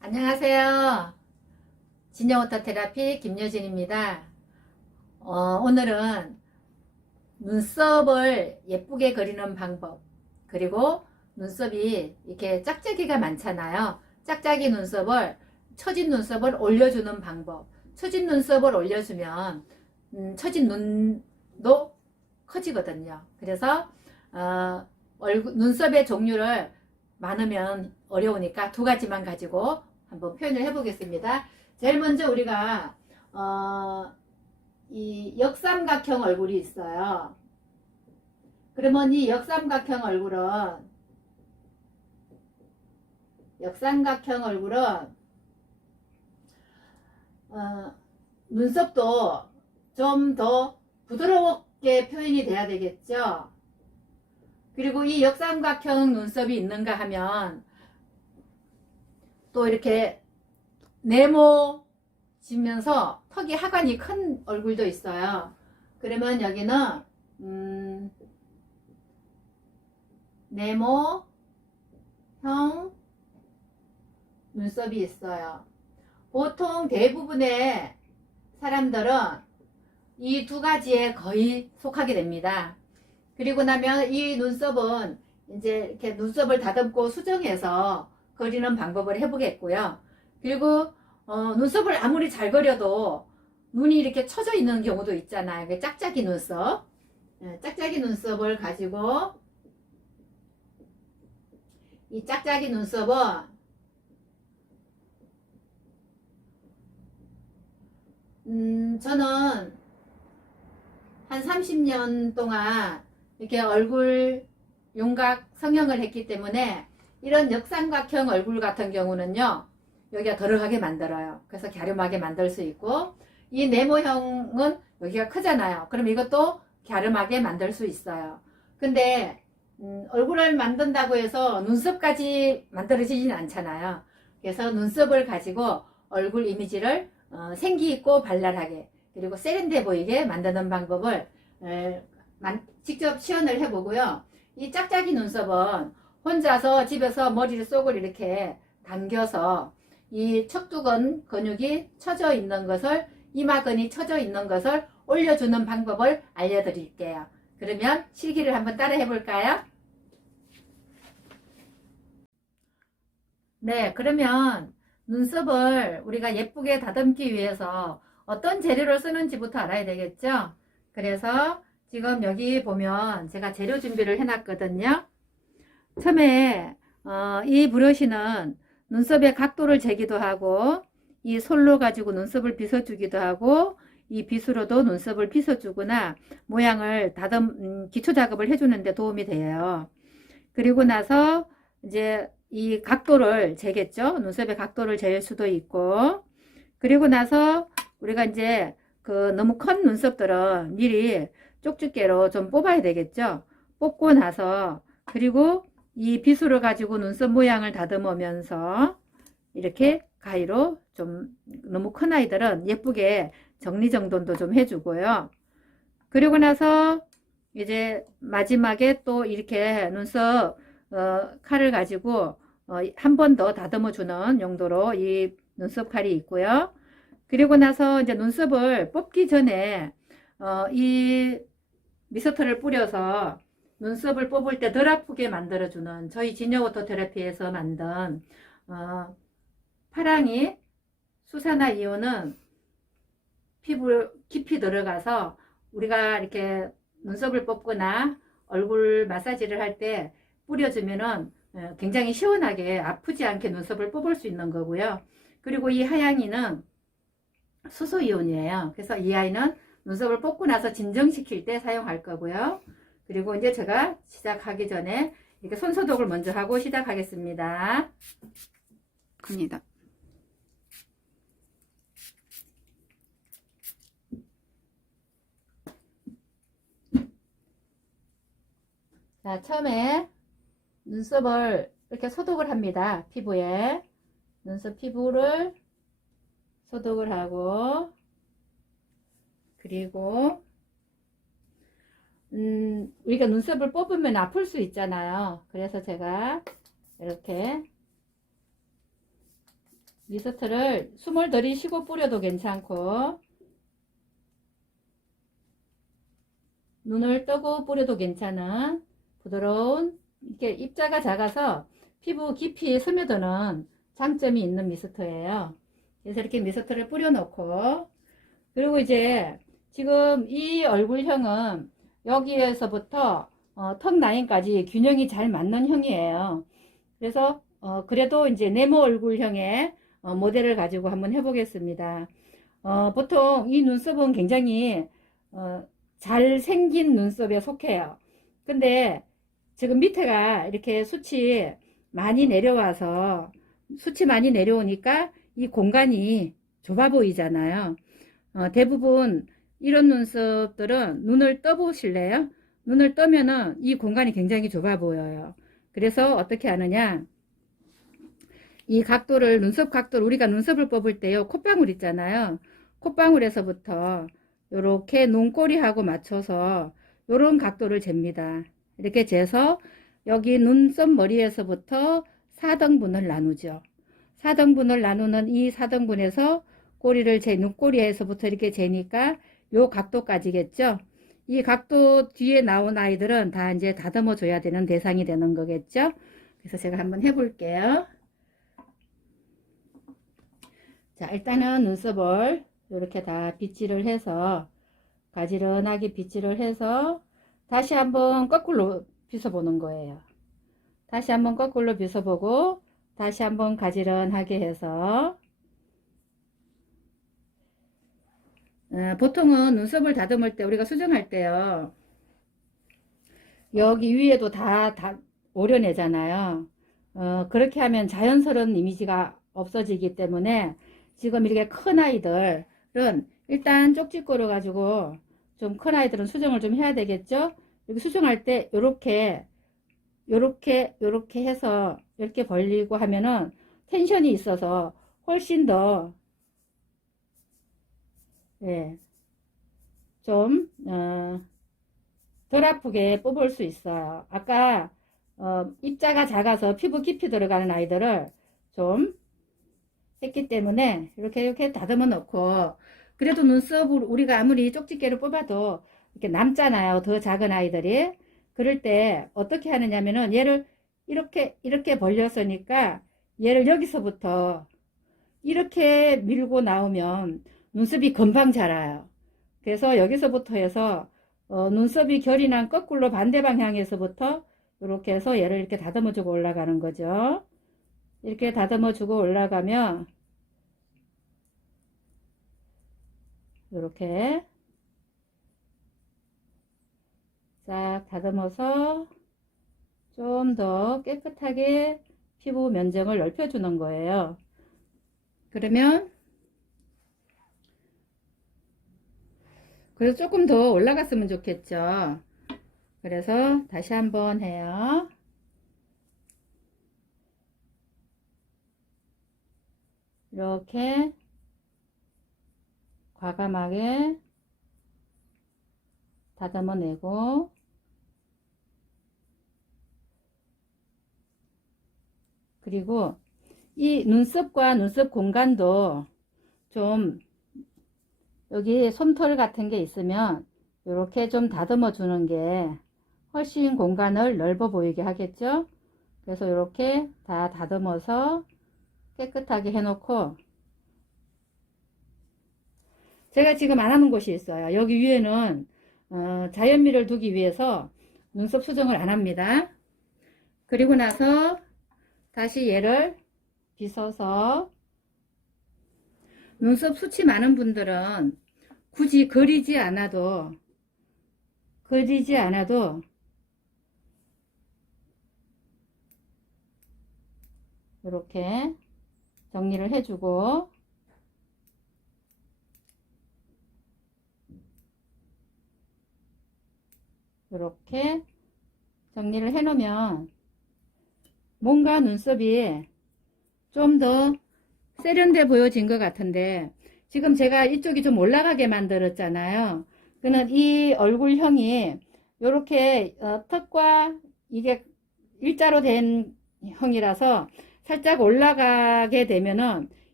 안녕하세요. 진여워터 테라피 김여진입니다. 오늘은 눈썹을 예쁘게 그리는 방법, 그리고 눈썹이 이렇게 짝짝이가 많잖아요. 짝짝이 눈썹을, 처진 눈썹을 올려주는 방법. 처진 눈썹을 올려주면 처진 눈도 커지거든요. 그래서 눈썹의 종류를 많으면 어려우니까 두 가지만 가지고 한번 표현을 해보겠습니다. 제일 먼저 우리가 이 역삼각형 얼굴이 있어요. 그러면 이 역삼각형 얼굴은 눈썹도 좀 더 부드럽게 표현이 돼야 되겠죠. 그리고 이 역삼각형 눈썹이 있는가 하면 또 이렇게 네모지면서 턱이 하관이 큰 얼굴도 있어요. 그러면 여기는 네모형 눈썹이 있어요. 보통 대부분의 사람들은 이 두 가지에 거의 속하게 됩니다. 그리고 나면 이 눈썹은 이제 이렇게 눈썹을 다듬고 수정해서 그리는 방법을 해보겠고요. 그리고 눈썹을 아무리 잘 그려도 눈이 이렇게 처져 있는 경우도 있잖아요. 짝짝이 눈썹. 짝짝이 눈썹을 가지고 이 짝짝이 눈썹은 저는 한 30년 동안 이렇게 얼굴 윤곽 성형을 했기 때문에 이런 역삼각형 얼굴 같은 경우는요, 여기가 더러하게 만들어요. 그래서 갸름하게 만들 수 있고, 이 네모형은 여기가 크잖아요. 그럼 이것도 갸름하게 만들 수 있어요. 근데 얼굴을 만든다고 해서 눈썹까지 만들어지진 않잖아요. 그래서 눈썹을 가지고 얼굴 이미지를 생기 있고 발랄하게, 그리고 세련돼 보이게 만드는 방법을 직접 시연을 해보고요. 이 짝짝이 눈썹은 혼자서 집에서 머리를 속을 이렇게 당겨서 이 척두근 근육이 처져 있는 것을, 이마근이 처져 있는 것을 올려주는 방법을 알려드릴게요. 그러면 실기를 한번 따라 해볼까요? 네, 그러면 눈썹을 우리가 예쁘게 다듬기 위해서 어떤 재료를 쓰는지부터 알아야 되겠죠? 그래서 지금 여기 보면 제가 재료 준비를 해놨거든요. 처음에 이 브러쉬는 눈썹의 각도를 재기도 하고, 이 솔로 가지고 눈썹을 빗어주기도 하고, 이 빗으로도 눈썹을 빗어주거나 모양을 기초 작업을 해주는데 도움이 돼요. 그리고 나서 이제 이 각도를 재겠죠. 눈썹의 각도를 잴 수도 있고, 그리고 나서 우리가 이제 너무 큰 눈썹들은 미리 쪽집게로 좀 뽑아야 되겠죠. 뽑고 나서, 그리고 이 빗으로 가지고 눈썹 모양을 다듬으면서 이렇게 가위로 좀, 너무 큰 아이들은 예쁘게 정리정돈도 좀 해주고요. 그리고 나서 이제 마지막에 또 이렇게 눈썹 칼을 가지고 한 번 더 다듬어 주는 용도로 이 눈썹 칼이 있고요. 그리고 나서 이제 눈썹을 뽑기 전에 이 미스터를 뿌려서 눈썹을 뽑을 때 덜 아프게 만들어주는 저희 진여워터 테라피에서 만든 파랑이 수산화 이온은 피부 깊이 들어가서 우리가 이렇게 눈썹을 뽑거나 얼굴 마사지를 할 때 뿌려주면은 굉장히 시원하게 아프지 않게 눈썹을 뽑을 수 있는 거고요. 그리고 이 하양이는 수소이온이에요. 그래서 이 아이는 눈썹을 뽑고 나서 진정시킬 때 사용할 거고요. 그리고 이제 제가 시작하기 전에 이렇게 손소독을 먼저 하고 시작하겠습니다. 합니다. 자, 처음에 눈썹을 이렇게 소독을 합니다. 피부에. 눈썹 피부를 소독을 하고, 그리고 우리가 눈썹을 뽑으면 아플 수 있잖아요. 그래서 제가 이렇게 미스트를 숨을 들이쉬고 뿌려도 괜찮고 눈을 뜨고 뿌려도 괜찮은 부드러운, 이렇게 입자가 작아서 피부 깊이 스며드는 장점이 있는 미스트예요. 그래서 이렇게 미스트를 뿌려놓고, 그리고 이제 지금 이 얼굴형은 여기에서부터 턱 라인까지 균형이 잘 맞는 형이에요. 그래서 그래도 이제 네모 얼굴형의 모델을 가지고 한번 해보겠습니다. 보통 이 눈썹은 굉장히 잘생긴 눈썹에 속해요. 근데 지금 밑에가 이렇게 숱이 많이 내려와서, 숱이 많이 내려오니까 이 공간이 좁아 보이잖아요. 대부분 이런 눈썹들은 눈을 떠 보실래요? 눈을 떠면은 이 공간이 굉장히 좁아 보여요. 그래서 어떻게 하느냐, 이 각도를, 눈썹 각도를, 우리가 눈썹을 뽑을 때요, 콧방울 있잖아요. 콧방울에서부터 요렇게 눈꼬리하고 맞춰서 요런 각도를 잽니다. 이렇게 재서 여기 눈썹 머리에서부터 4등분을 나누죠. 4등분을 나누는 이 4등분에서 꼬리를 눈꼬리에서부터 이렇게 재니까 요 각도까지겠죠. 이 각도 뒤에 나온 아이들은 다 이제 다듬어 줘야 되는 대상이 되는 거겠죠. 그래서 제가 한번 해볼게요. 자, 일단은 눈썹을 이렇게 다 빗질을 해서, 가지런하게 빗질을 해서 다시 한번 거꾸로 빗어보는 거예요. 다시 한번 거꾸로 빗어보고 다시 한번 가지런하게 해서, 보통은 눈썹을 다듬을 때, 우리가 수정할 때요, 여기 위에도 다 오려내잖아요. 그렇게 하면 자연스러운 이미지가 없어지기 때문에 지금 이렇게 큰 아이들은 일단 쪽지 꼬려 가지고, 좀 큰 아이들은 수정을 좀 해야 되겠죠. 여기 수정할 때 요렇게 해서 이렇게 벌리고 하면은 텐션이 있어서 훨씬 더, 예, 좀 덜 아프게 뽑을 수 있어요. 아까 입자가 작아서 피부 깊이 들어가는 아이들을 좀 했기 때문에 이렇게 다듬어 놓고, 그래도 눈썹을 우리가 아무리 쪽집게로 뽑아도 이렇게 남잖아요. 더 작은 아이들이. 그럴 때 어떻게 하느냐면은 얘를 이렇게 벌렸으니까 얘를 여기서부터 이렇게 밀고 나오면 눈썹이 금방 자라요. 그래서 여기서부터 해서 눈썹이 결이 난 거꾸로 반대 방향에서부터 이렇게 해서 얘를 이렇게 다듬어 주고 올라가는 거죠. 이렇게 다듬어 주고 올라가면 이렇게 싹 다듬어서 좀 더 깨끗하게 피부 면적을 넓혀주는 거예요. 그러면 그래서 조금 더 올라갔으면 좋겠죠. 그래서 다시 한번 해요. 이렇게 과감하게 다듬어내고, 그리고 이 눈썹과 눈썹 공간도 좀, 여기 솜털 같은 게 있으면 이렇게 좀 다듬어 주는 게 훨씬 공간을 넓어 보이게 하겠죠. 그래서 이렇게 다 다듬어서 깨끗하게 해놓고, 제가 지금 안 하는 곳이 있어요. 여기 위에는 자연미를 두기 위해서 눈썹 수정을 안 합니다. 그리고 나서 다시 얘를 빗어서, 눈썹 숱이 많은 분들은 굳이 그리지 않아도 이렇게 정리를 해주고, 이렇게 정리를 해 놓으면 뭔가 눈썹이 좀 더 세련돼 보여진 것 같은데, 지금 제가 이쪽이 좀 올라가게 만들었잖아요. 그는 이 얼굴형이 이렇게 턱과 이게 일자로 된 형이라서 살짝 올라가게 되면은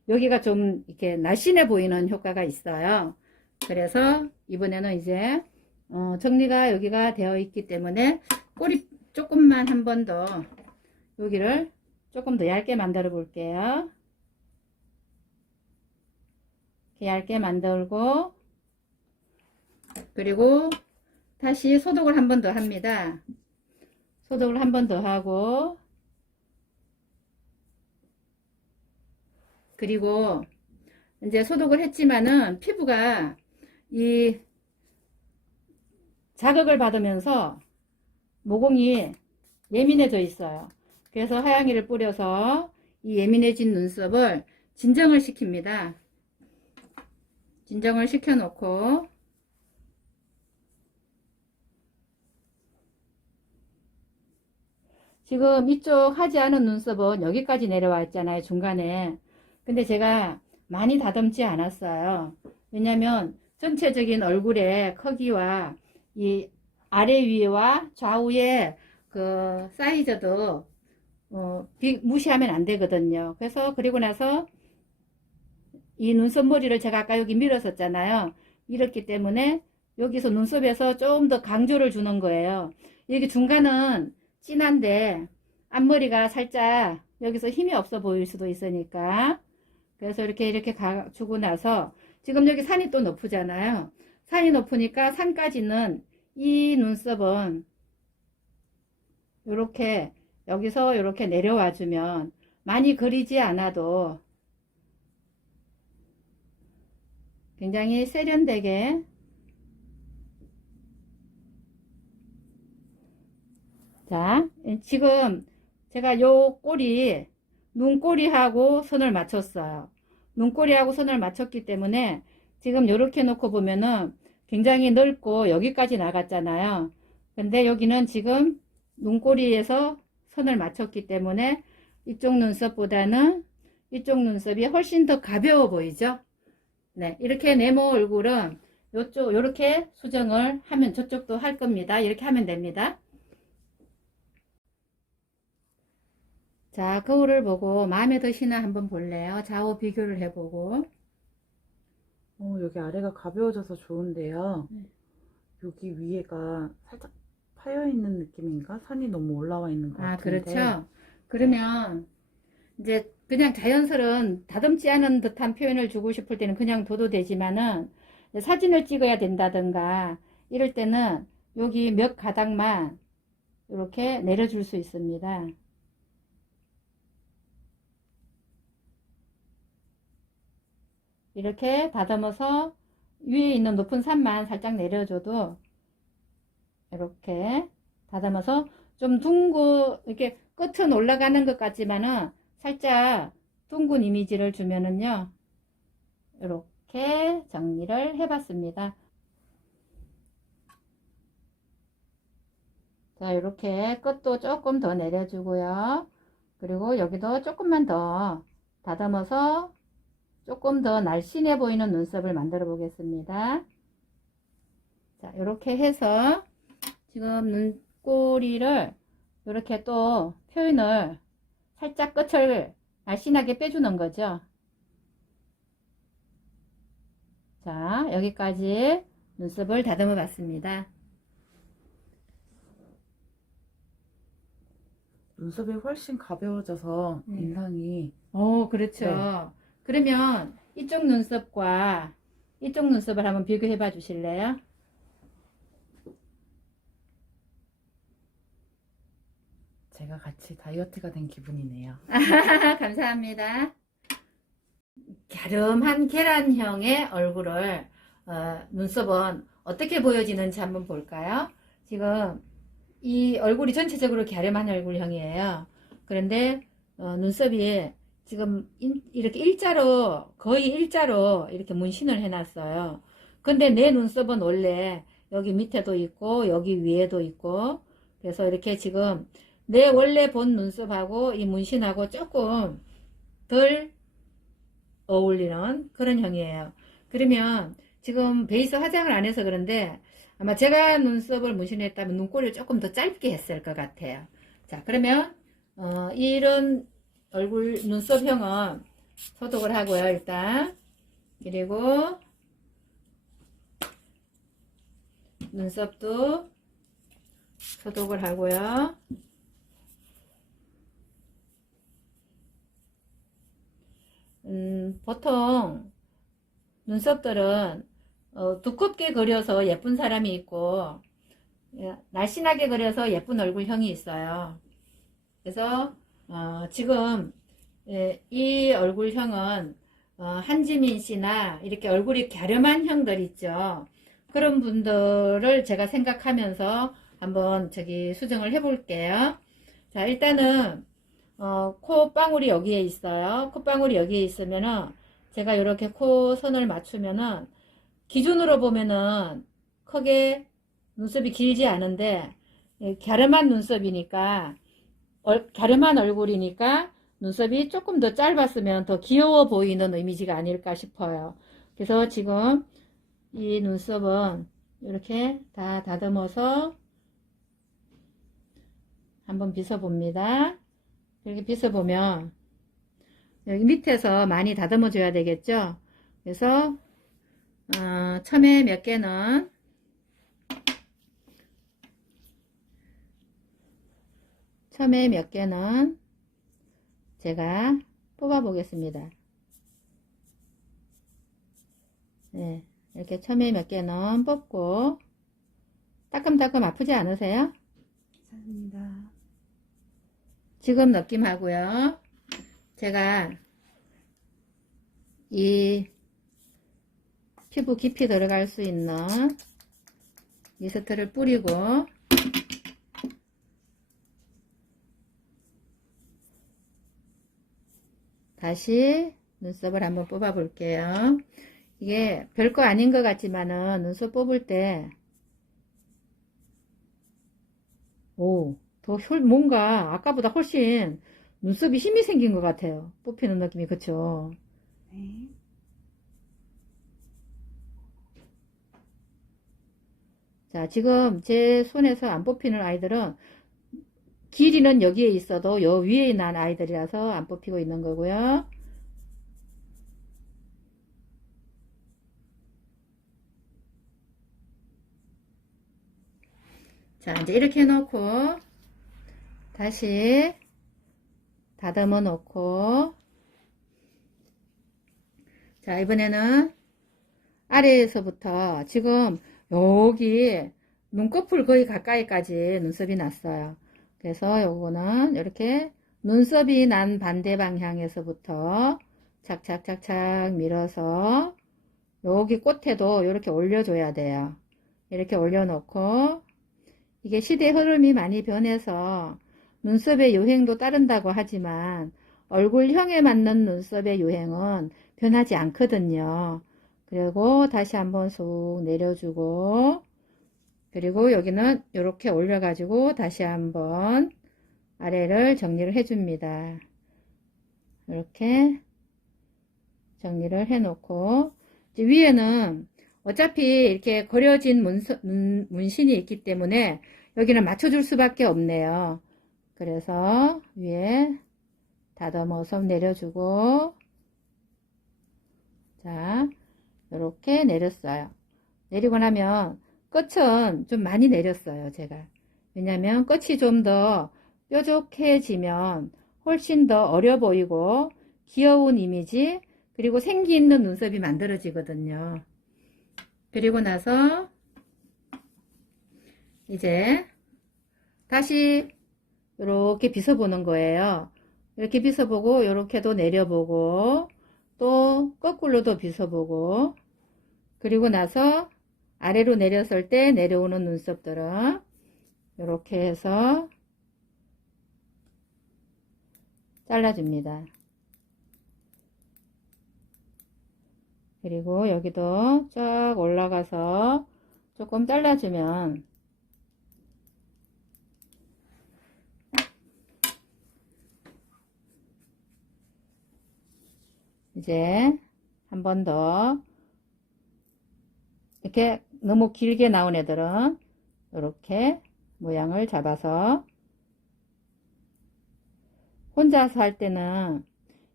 여기가 좀 이렇게 날씬해 보이는 효과가 있어요. 그래서 이번에는 이제 정리가 여기가 되어 있기 때문에 꼬리 조금만 한 번 더 여기를 조금 더 얇게 만들어 볼게요. 이렇게 얇게 만들고 그리고 다시 소독을 한 번 더 합니다. 소독을 한 번 더 하고 그리고 이제 소독을 했지만은 피부가 이 자극을 받으면서 모공이 예민해져 있어요. 그래서 하양이를 뿌려서 이 예민해진 눈썹을 진정을 시킵니다. 진정을 시켜 놓고 지금 이쪽 하지 않은 눈썹은 여기까지 내려와 있잖아요. 중간에. 근데 제가 많이 다듬지 않았어요. 왜냐면 전체적인 얼굴의 크기와 이 아래 위와 좌우의 그 사이즈도 무시하면 안 되거든요. 그래서 그리고 나서 이 눈썹 머리를 제가 아까 여기 밀었었잖아요. 밀었기 때문에 여기서 눈썹에서 좀 더 강조를 주는 거예요. 여기 중간은 진한데 앞머리가 살짝 여기서 힘이 없어 보일 수도 있으니까 그래서 이렇게 주고 나서 지금 여기 산이 또 높으잖아요. 산이 높으니까 산까지는 이 눈썹은 이렇게 여기서 이렇게 내려와 주면 많이 그리지 않아도 굉장히 세련되게 자 지금 제가 요 꼬리 눈꼬리하고 선을 맞췄어요. 눈꼬리하고 선을 맞췄기 때문에 지금 이렇게 놓고 보면은 굉장히 넓고 여기까지 나갔잖아요. 근데 여기는 지금 눈꼬리에서 선을 맞췄기 때문에 이쪽 눈썹보다는 이쪽 눈썹이 훨씬 더 가벼워 보이죠? 네, 이렇게 네모 얼굴은 요쪽 요렇게 수정을 하면 저쪽도 할 겁니다. 이렇게 하면 됩니다. 자, 거울을 보고 마음에 드시나 한번 볼래요? 좌우 비교를 해보고. 여기 아래가 가벼워져서 좋은데요. 네. 여기 위에가 살짝 파여있는 느낌인가? 산이 너무 올라와 있는 것 아, 같은데. 그렇죠. 그러면 이제 그냥 자연스러운 다듬지 않은 듯한 표현을 주고 싶을 때는 그냥 둬도 되지만은 사진을 찍어야 된다든가 이럴 때는 여기 몇 가닥만 이렇게 내려줄 수 있습니다. 이렇게 다듬어서 위에 있는 높은 산만 살짝 내려줘도 이렇게 다듬어서 좀 둥근 이렇게 끝은 올라가는 것 같지만은 살짝 둥근 이미지를 주면은요 이렇게 정리를 해봤습니다. 자 이렇게 끝도 조금 더 내려주고요. 그리고 여기도 조금만 더 다듬어서 조금 더 날씬해 보이는 눈썹을 만들어 보겠습니다. 자 이렇게 해서 지금 눈꼬리를 이렇게 또 표현을 살짝 끝을 날씬하게 빼주는 거죠. 자 여기까지 눈썹을 다듬어 봤습니다. 눈썹이 훨씬 가벼워져서 인상이 그렇죠. 네. 그러면 이쪽 눈썹과 이쪽 눈썹을 한번 비교해 봐 주실래요? 제가 같이 다이어트가 된 기분이네요. 감사합니다. 갸름한 계란형의 얼굴을 눈썹은 어떻게 보여지는지 한번 볼까요? 지금 이 얼굴이 전체적으로 갸름한 얼굴형이에요. 그런데 눈썹이 지금 이렇게 일자로 거의 일자로 이렇게 문신을 해놨어요. 근데 내 눈썹은 원래 여기 밑에도 있고 여기 위에도 있고 그래서 이렇게 지금 내 원래 본 눈썹하고 이 문신하고 조금 덜 어울리는 그런 형이에요. 그러면 지금 베이스 화장을 안 해서 그런데 아마 제가 눈썹을 문신했다면 눈꼬리를 조금 더 짧게 했을 것 같아요. 자 그러면 이런 얼굴 눈썹형은 소독을 하고요, 일단. 그리고 눈썹도 소독을 하고요. 보통 눈썹들은 두껍게 그려서 예쁜 사람이 있고 날씬하게 그려서 예쁜 얼굴형이 있어요. 그래서 지금 이 얼굴형은 한지민 씨나 이렇게 얼굴이 갸름한 형들 있죠. 그런 분들을 제가 생각하면서 한번 수정을 해 볼게요. 자, 일단은 콧방울이 여기에 있어요. 콧방울이 여기에 있으면은 제가 이렇게 코 선을 맞추면은 기준으로 보면은 크게 눈썹이 길지 않은데 갸름한 눈썹이니까 갸름한 얼굴이니까 눈썹이 조금 더 짧았으면 더 귀여워 보이는 이미지가 아닐까 싶어요. 그래서 지금 이 눈썹은 이렇게 다 다듬어서 한번 빗어봅니다. 이렇게 빗어보면 여기 밑에서 많이 다듬어 줘야 되겠죠. 그래서 처음에 몇 개는 제가 뽑아 보겠습니다. 네, 이렇게 처음에 몇 개는 뽑고 따끔따끔 아프지 않으세요? 감사합니다. 지금 느낌하고요. 제가 이 피부 깊이 들어갈 수 있는 미스트를 뿌리고 다시 눈썹을 한번 뽑아 볼게요. 이게 별거 아닌 것 같지만은 눈썹 뽑을 때 뭔가 아까보다 훨씬 눈썹이 힘이 생긴 것 같아요. 뽑히는 느낌이. 그쵸? 네. 자, 지금 제 손에서 안 뽑히는 아이들은 길이는 여기에 있어도 요 위에 난 아이들이라서 안 뽑히고 있는 거고요. 자, 이제 이렇게 해놓고 다시 다듬어 놓고, 자, 이번에는 아래에서부터 지금 여기 눈꺼풀 거의 가까이까지 눈썹이 났어요. 그래서 요거는 이렇게 눈썹이 난 반대 방향에서부터 착착착착 밀어서 여기 끝에도 이렇게 올려줘야 돼요. 이렇게 올려놓고, 이게 시대 흐름이 많이 변해서 눈썹의 유행도 따른다고 하지만 얼굴형에 맞는 눈썹의 유행은 변하지 않거든요. 그리고 다시 한번 쑥 내려주고, 그리고 여기는 이렇게 올려가지고 다시 한번 아래를 정리를 해줍니다. 이렇게 정리를 해놓고, 이제 위에는 어차피 이렇게 그려진 문신이 있기 때문에 여기는 맞춰줄 수밖에 없네요. 그래서 위에 다듬어서 내려주고, 자, 이렇게 내렸어요. 내리고 나면 끝은 좀 많이 내렸어요, 제가. 왜냐면 끝이 좀 더 뾰족해지면 훨씬 더 어려 보이고 귀여운 이미지, 그리고 생기 있는 눈썹이 만들어지거든요. 그리고 나서 이제 다시 이렇게 빗어보는 거예요. 이렇게 빗어보고 이렇게도 내려보고 또 거꾸로도 빗어보고, 그리고 나서 아래로 내렸을 때 내려오는 눈썹들은 이렇게 해서 잘라줍니다. 그리고 여기도 쫙 올라가서 조금 잘라주면 이제 한 번 더 이렇게 너무 길게 나온 애들은 이렇게 모양을 잡아서 혼자서 할 때는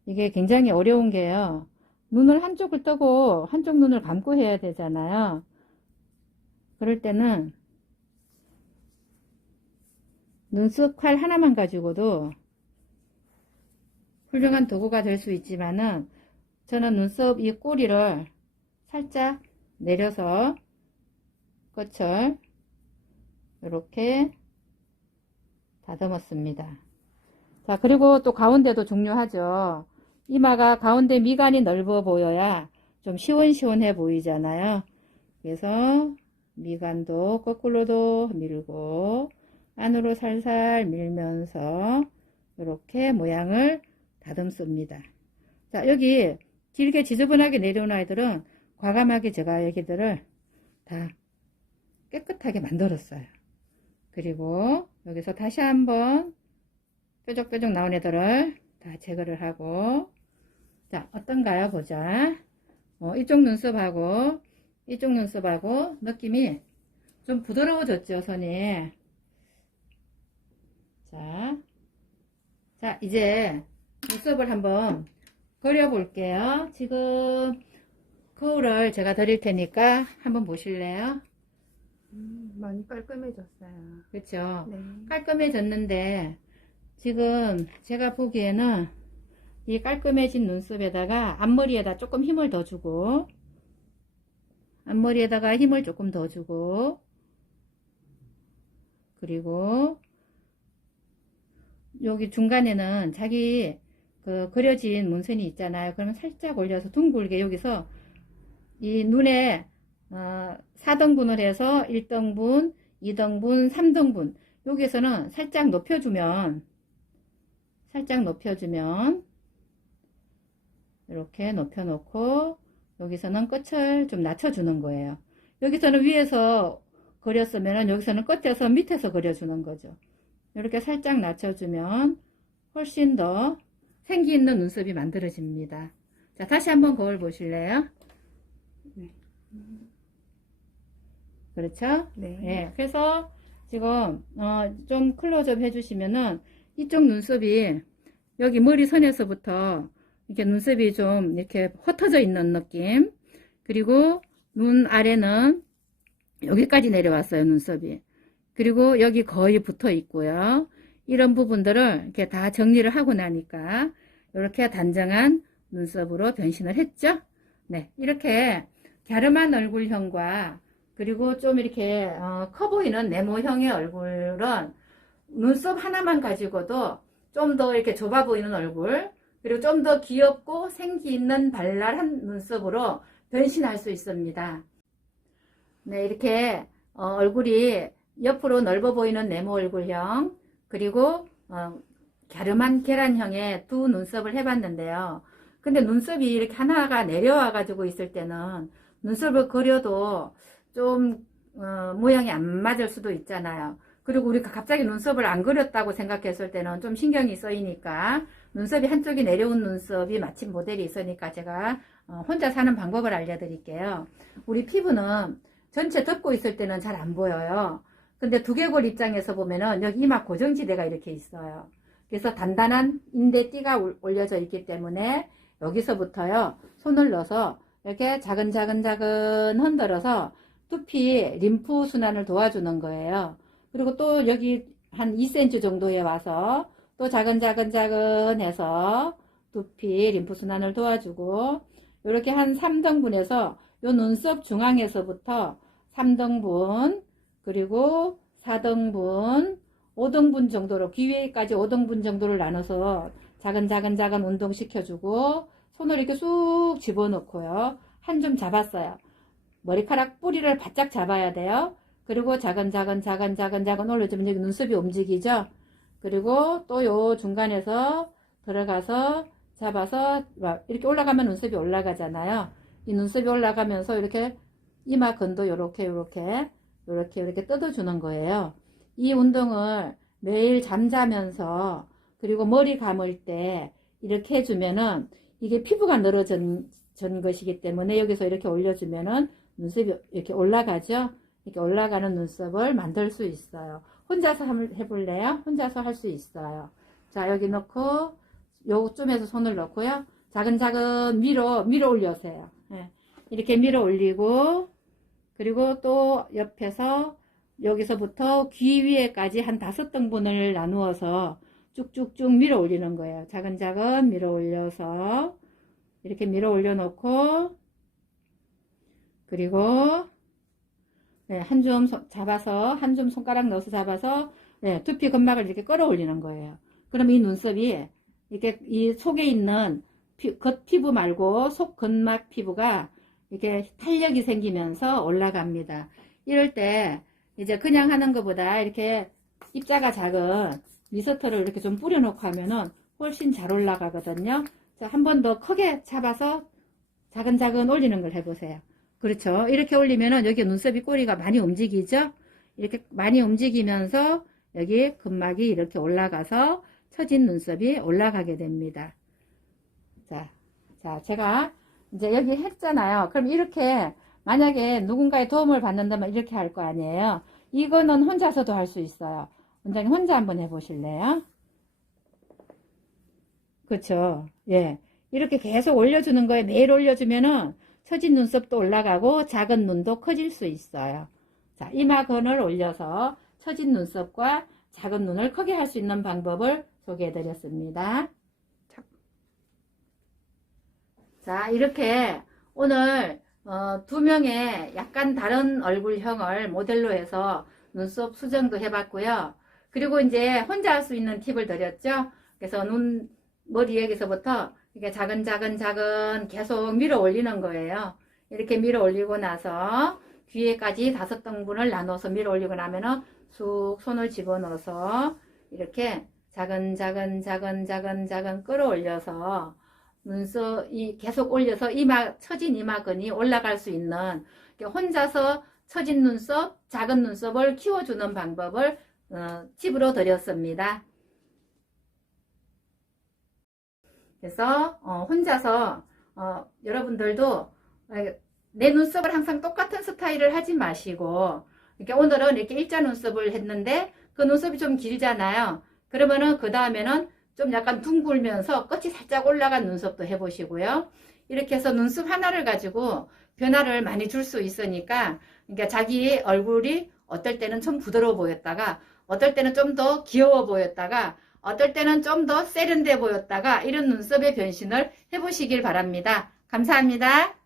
이게 굉장히 어려운 게요. 눈을 한쪽을 뜨고 한쪽 눈을 감고 해야 되잖아요. 그럴 때는 눈썹 칼 하나만 가지고도 훌륭한 도구가 될 수 있지만은 저는 눈썹 이 꼬리를 살짝 내려서 끝을 이렇게 다듬었습니다. 자, 그리고 또 가운데도 중요하죠. 이마가 가운데 미간이 넓어 보여야 좀 시원시원해 보이잖아요. 그래서 미간도 거꾸로도 밀고 안으로 살살 밀면서 이렇게 모양을 다듬습니다. 자, 여기 길게 지저분하게 내려온 아이들은 과감하게 제가 여기들을 다 깨끗하게 만들었어요. 그리고 여기서 다시 한번 뾰족뾰족 나온 애들을 다 제거를 하고, 자, 어떤가요? 보자. 이쪽 눈썹하고 이쪽 눈썹하고 느낌이 좀 부드러워졌죠, 선이. 자, 이제 눈썹을 한번 그려 볼게요. 지금 거울을 제가 드릴 테니까 한번 보실래요? 많이 깔끔해졌어요. 그렇죠? 네. 깔끔해졌는데 지금 제가 보기에는 이 깔끔해진 눈썹에다가 앞머리에다 조금 힘을 더 주고, 앞머리에다가 힘을 조금 더 주고, 그리고 여기 중간에는 자기 그 그려진 문선이 있잖아요. 그러면 살짝 올려서 둥글게 여기서 이 눈에 4등분을 해서 1등분, 2등분, 3등분 여기서는 살짝 높여주면 이렇게 높여놓고 여기서는 끝을 좀 낮춰주는 거예요. 여기서는 위에서 그렸으면 여기서는 끝에서 밑에서 그려주는 거죠. 이렇게 살짝 낮춰주면 훨씬 더 생기 있는 눈썹이 만들어집니다. 자, 다시 한번 거울 보실래요? 네. 그렇죠? 네. 예, 그래서 지금 좀 클로즈업 해주시면은 이쪽 눈썹이 여기 머리선에서부터 이렇게 눈썹이 좀 이렇게 흩어져 있는 느낌, 그리고 눈 아래는 여기까지 내려왔어요, 눈썹이. 그리고 여기 거의 붙어 있고요. 이런 부분들을 이렇게 다 정리를 하고 나니까 이렇게 단정한 눈썹으로 변신을 했죠. 네, 이렇게 갸름한 얼굴형과 그리고 좀 이렇게 커 보이는 네모형의 얼굴은 눈썹 하나만 가지고도 좀 더 이렇게 좁아 보이는 얼굴, 그리고 좀 더 귀엽고 생기 있는 발랄한 눈썹으로 변신할 수 있습니다. 네, 이렇게 얼굴이 옆으로 넓어 보이는 네모 얼굴형, 그리고 갸름한 계란형의 두 눈썹을 해봤는데요. 근데 눈썹이 이렇게 하나가 내려와 가지고 있을 때는 눈썹을 그려도 좀 모양이 안 맞을 수도 있잖아요. 그리고 우리가 갑자기 눈썹을 안 그렸다고 생각했을 때는 좀 신경이 쓰이니까, 눈썹이 한쪽이 내려온 눈썹이 마침 모델이 있으니까 제가 혼자 사는 방법을 알려드릴게요. 우리 피부는 전체 덮고 있을 때는 잘 안 보여요. 근데 두개골 입장에서 보면은 여기 이마 고정지대가 이렇게 있어요. 그래서 단단한 인대띠가 올려져 있기 때문에 여기서부터요, 손을 넣어서 이렇게 작은 흔들어서 두피 림프 순환을 도와주는 거예요. 그리고 또 여기 한 2cm 정도에 와서 또 작은 해서 두피 림프 순환을 도와주고, 이렇게 한 3등분해서 요 눈썹 중앙에서부터 3등분, 그리고 4등분, 5등분 정도로, 귀 위에까지 5등분 정도를 나눠서 작은 운동 시켜주고, 손을 이렇게 쑥 집어넣고요. 한 줌 잡았어요. 머리카락 뿌리를 바짝 잡아야 돼요. 그리고 작은 올려주면 여기 눈썹이 움직이죠. 그리고 또 요 중간에서 들어가서 잡아서 이렇게 올라가면 눈썹이 올라가잖아요. 이 눈썹이 올라가면서 이렇게 이마 근도 요렇게 뜯어주는 거예요. 이 운동을 매일 잠자면서, 그리고 머리 감을 때 이렇게 해주면은 이게 피부가 늘어진 것이기 때문에 여기서 이렇게 올려주면은 눈썹이 이렇게 올라가죠. 이렇게 올라가는 눈썹을 만들 수 있어요. 혼자서 한번 해볼래요? 혼자서 할 수 있어요. 자, 여기 넣고 요쯤에서 손을 넣고요. 자근자근 밀어 올려세요. 예. 이렇게 밀어 올리고, 그리고 또 옆에서 여기서부터 귀 위에까지 한 5등분을 나누어서 쭉쭉쭉 밀어 올리는 거예요. 자근자근 밀어 올려서 이렇게 밀어 올려 놓고, 그리고 네, 한 줌 잡아서, 한 줌 손가락 넣어서 잡아서 네, 두피 근막을 이렇게 끌어올리는 거예요. 그럼 이 눈썹이 이렇게 이 속에 있는 겉 피부 말고 속 근막 피부가 이렇게 탄력이 생기면서 올라갑니다. 이럴 때 이제 그냥 하는 것보다 이렇게 입자가 작은 미스터를 이렇게 좀 뿌려놓고 하면은 훨씬 잘 올라가거든요. 자, 한 번 더 크게 잡아서 자근자근 올리는 걸 해보세요. 그렇죠. 이렇게 올리면은 여기 눈썹이 꼬리가 많이 움직이죠. 이렇게 많이 움직이면서 여기 근막이 이렇게 올라가서 처진 눈썹이 올라가게 됩니다. 자, 제가 이제 여기 했잖아요. 그럼 이렇게 만약에 누군가의 도움을 받는다면 이렇게 할 거 아니에요. 이거는 혼자서도 할 수 있어요. 원장님 혼자 한번 해보실래요? 그렇죠. 예. 이렇게 계속 올려주는 거에 매일 올려주면은 처진 눈썹도 올라가고 작은 눈도 커질 수 있어요. 자, 이마건을 올려서 처진 눈썹과 작은 눈을 크게 할 수 있는 방법을 소개해 드렸습니다. 자, 이렇게 오늘 두 명의 약간 다른 얼굴형을 모델로 해서 눈썹 수정도 해봤고요. 그리고 이제 혼자 할 수 있는 팁을 드렸죠. 그래서 머리 여기서부터 이렇게 작은 계속 밀어 올리는 거예요. 이렇게 밀어 올리고 나서 귀에까지 5등분을 나눠서 밀어 올리고 나면은 쑥 손을 집어넣어서 이렇게 작은 끌어올려서 눈썹이 계속 올려서 처진 이마근이 올라갈 수 있는 혼자서 처진 눈썹, 작은 눈썹을 키워주는 방법을 팁으로 드렸습니다. 그래서 혼자서 여러분들도 내 눈썹을 항상 똑같은 스타일을 하지 마시고 이렇게 오늘은 이렇게 일자 눈썹을 했는데 그 눈썹이 좀 길잖아요. 그러면은 그 다음에는 좀 약간 둥글면서 끝이 살짝 올라간 눈썹도 해보시고요. 이렇게 해서 눈썹 하나를 가지고 변화를 많이 줄 수 있으니까 그러니까 자기 얼굴이 어떨 때는 좀 부드러워 보였다가 어떨 때는 좀 더 귀여워 보였다가 어떨 때는 좀 더 세련돼 보였다가 이런 눈썹의 변신을 해보시길 바랍니다. 감사합니다.